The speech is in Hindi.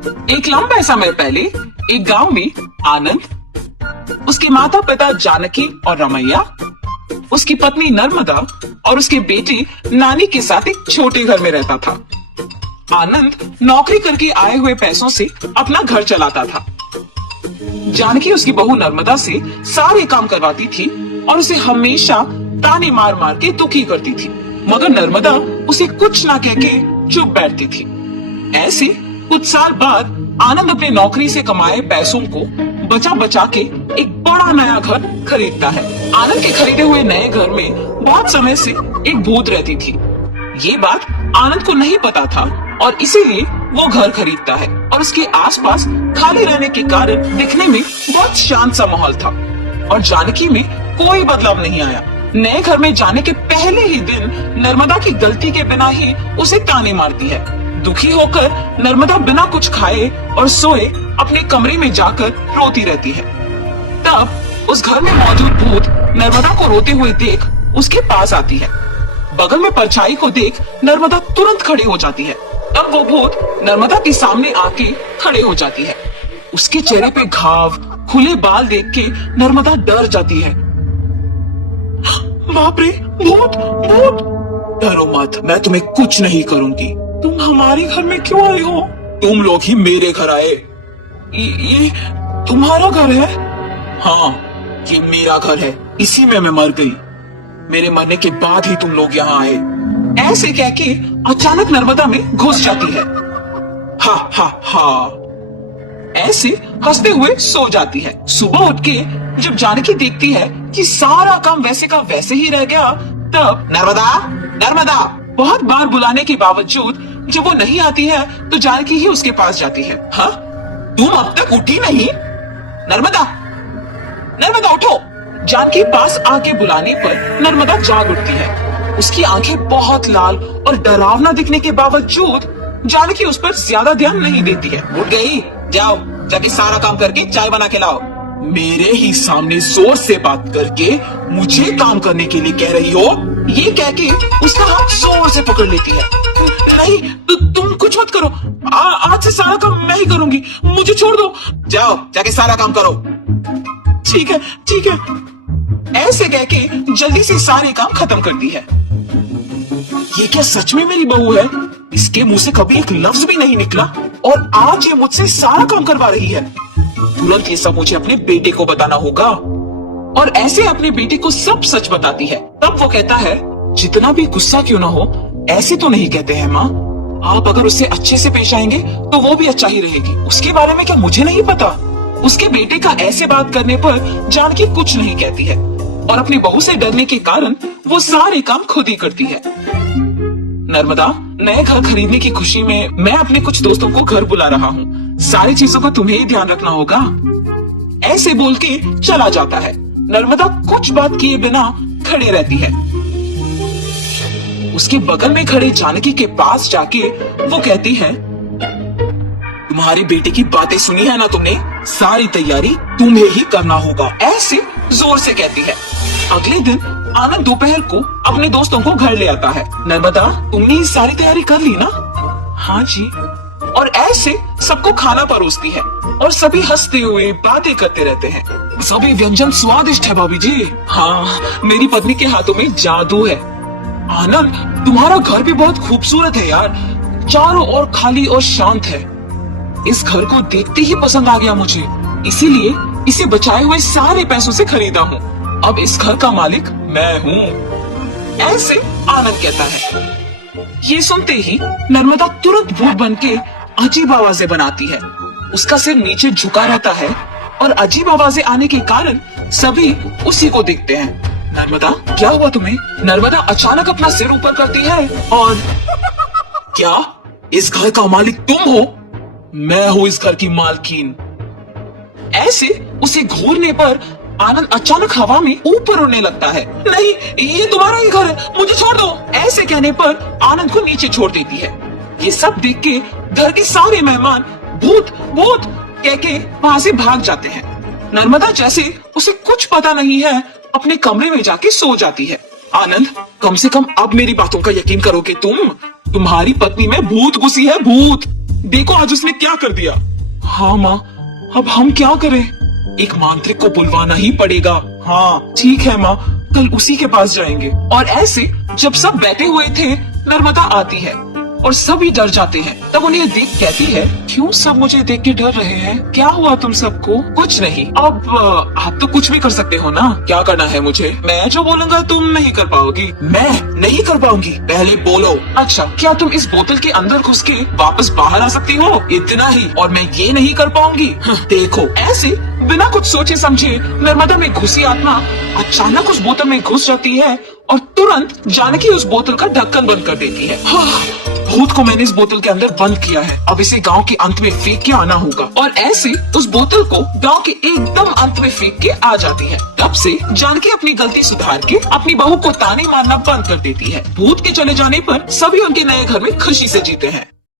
एक लंबे समय पहले एक गांव में आनंद, उसके माता पिता जानकी और रमैया, उसकी पत्नी नर्मदा और उसके बेटे नानी के साथ एक छोटे घर में रहता था। आनंद नौकरी करके आए हुए पैसों से अपना घर चलाता था। जानकी उसकी बहू नर्मदा से सारे काम करवाती थी और उसे हमेशा ताने मार मार के दुखी करती थी, मगर नर्मदा उसे कुछ ना कह के चुप बैठती थी। ऐसे कुछ साल बाद आनंद अपने नौकरी से कमाए पैसों को बचा बचा के एक बड़ा नया घर खरीदता है। आनंद के खरीदे हुए नए घर में बहुत समय से एक भूत रहती थी। ये बात आनंद को नहीं पता था और इसीलिए वो घर खरीदता है और उसके आसपास खाली रहने के कारण दिखने में बहुत शांत सा माहौल था और जानकी में कोई बदलाव नहीं आया। नए घर में जाने के पहले ही दिन नर्मदा की गलती के बिना ही उसे ताने मारती है। दुखी होकर नर्मदा बिना कुछ खाए और सोए अपने कमरे में जाकर रोती रहती है। तब उस घर में मौजूद भूत नर्मदा को रोते हुए देख उसके पास आती है। बगल में परछाई को देख नर्मदा तुरंत खड़ी हो जाती है। तब वो भूत नर्मदा के सामने आके खड़े हो जाती है। उसके चेहरे पे घाव, खुले बाल देख के नर्मदा डर जाती है। बाप रे, भूत भूत! डरो मत, मैं तुम्हें कुछ नहीं करूंगी। तुम हमारे घर में क्यों आए हो? तुम लोग ही मेरे घर आए। ये तुम्हारा घर है? हाँ, ये मेरा घर है। इसी में मैं मर गई। मेरे मरने के बाद ही तुम लोग यहाँ आए। ऐसे कह के अचानक नर्मदा में घुस जाती है। हा हा हा, ऐसे हंसते हुए सो जाती है। सुबह उठ के जब जानकी देखती है कि सारा काम वैसे का वैसे ही रह गया, तब नर्मदा नर्मदा बहुत बार बुलाने के बावजूद जब वो नहीं आती है तो जानकी ही उसके पास जाती है। हाँ, तुम अब तक उठी नहीं? नर्मदा नर्मदा उठो! जानकी पास आके बुलाने पर नर्मदा जाग उठती है। उसकी आंखें बहुत लाल और डरावना दिखने के बावजूद जानकी उस पर ज्यादा ध्यान नहीं देती है। उठ गई? जाओ जाके सारा काम करके चाय बना के लाओ। मेरे ही सामने जोर से बात करके मुझे काम करने के लिए कह रही हो? ये कह के उसका हाथ जोर से पकड़ लेती है। नहीं, तुम कुछ मत करो। आज से सारा काम मैं ही करूंगी। मुझे छोड़ दो। जाओ जाके सारा काम करो। ठीक है ठीक है। ऐसे कह के जल्दी से सारे काम खत्म करती है। ये क्या सच में मेरी बहू है? इसके मुंह से कभी एक लफ्ज भी नहीं निकला और आज ये मुझसे सारा काम करवा रही है। तुरंत ये सब मुझे अपने बेटे को बताना होगा। और ऐसे अपने बेटे को सब सच बताती है। तब वो कहता है, जितना भी गुस्सा क्यों ना हो, ऐसे तो नहीं कहते हैं माँ। आप अगर उससे अच्छे से पेश आएंगे तो वो भी अच्छा ही रहेगी। उसके बारे में क्या मुझे नहीं पता? उसके बेटे का ऐसे बात करने पर जानकी कुछ नहीं कहती है और अपनी बहू से डरने के कारण वो सारे काम खुद ही करती है। नर्मदा, नए घर खरीदने की खुशी में मैं अपने कुछ दोस्तों को घर बुला रहा हूँ। सारी चीजों का तुम्हें ही ध्यान रखना होगा। ऐसे बोल के चला जाता है। नर्मदा कुछ बात किए बिना खड़े रहती है। उसके बगल में खड़े जानकी के पास जाके वो कहती है, तुम्हारे बेटे की बातें सुनी है ना तुमने? सारी तैयारी तुम्हें ही करना होगा। ऐसे जोर से कहती है। अगले दिन आनंद दोपहर को अपने दोस्तों को घर ले आता है। नर्मदा, तुमने सारी तैयारी कर ली ना? हाँ जी। और ऐसे सबको खाना परोसती है और सभी हंसते हुए बातें करते रहते हैं। सभी व्यंजन स्वादिष्ट है भाभी जी। हाँ, मेरी पत्नी के हाथों में जादू है। आनंद, तुम्हारा घर भी बहुत खूबसूरत है यार। चारों ओर खाली और शांत है। इस घर को देखते ही पसंद आ गया मुझे, इसीलिए इसे बचाए हुए सारे पैसों से खरीदा हूँ। अब इस घर का मालिक मैं हूँ। ऐसे आनंद कहता है। ये सुनते ही नर्मदा तुरंत भूत बन के अजीब आवाजें बनाती है। उसका सिर नीचे झुका रहता है और अजीब आवाजें आने के कारण सभी उसी को देखते हैं। नर्मदा, क्या हुआ तुम्हें? नर्मदा अचानक अपना सिर ऊपर करती है और क्या इस घर का मालिक तुम हो? मैं हूँ इस घर की मालकिन। ऐसे उसे घूरने पर आनंद अचानक हवा में ऊपर उड़ने लगता है। नहीं, ये तुम्हारा ही घर है, मुझे छोड़ दो। ऐसे कहने पर आनंद को नीचे छोड़ देती है। ये सब देख के घर के सारे मेहमान भूत भूत कह के वहाँ से भाग जाते हैं। नर्मदा जैसे उसे कुछ पता नहीं है अपने कमरे में जाके सो जाती है। आनंद, कम से कम अब मेरी बातों का यकीन करोगे तुम? तुम्हारी पत्नी में भूत घुसी है, भूत। देखो आज उसने क्या कर दिया। हाँ माँ, अब हम क्या करें? एक मांत्रिक को बुलवाना ही पड़ेगा। हाँ ठीक है माँ, कल उसी के पास जाएंगे। और ऐसे जब सब बैठे हुए थे, नर्मदा आती है और सभी डर जाते हैं। तब उन्हें देख कहती है, क्यों सब मुझे देख के डर रहे हैं? क्या हुआ तुम सबको? कुछ नहीं। अब आप तो कुछ भी कर सकते हो ना। क्या करना है मुझे? मैं जो बोलूंगा तुम नहीं कर पाओगी। मैं नहीं कर पाऊंगी? पहले बोलो। अच्छा, क्या तुम इस बोतल के अंदर घुस के वापस बाहर आ सकती हो? इतना ही? और मैं ये नहीं कर पाऊंगी? देखो, ऐसे बिना कुछ सोचे समझे नर्मदा में घुसी आत्मा अचानक उस बोतल में घुस जाती है और तुरंत जानकी उस बोतल का ढक्कन बंद कर देती है। भूत को मैंने इस बोतल के अंदर बंद किया है, अब इसे गांव के अंत में फेंक के आना होगा। और ऐसे उस बोतल को गांव के एकदम अंत में फेंक के आ जाती है। तब से जानकी अपनी गलती सुधार के अपनी बहू को ताने मारना बंद कर देती है। भूत के चले जाने पर सभी उनके नए घर में खुशी से जीते हैं।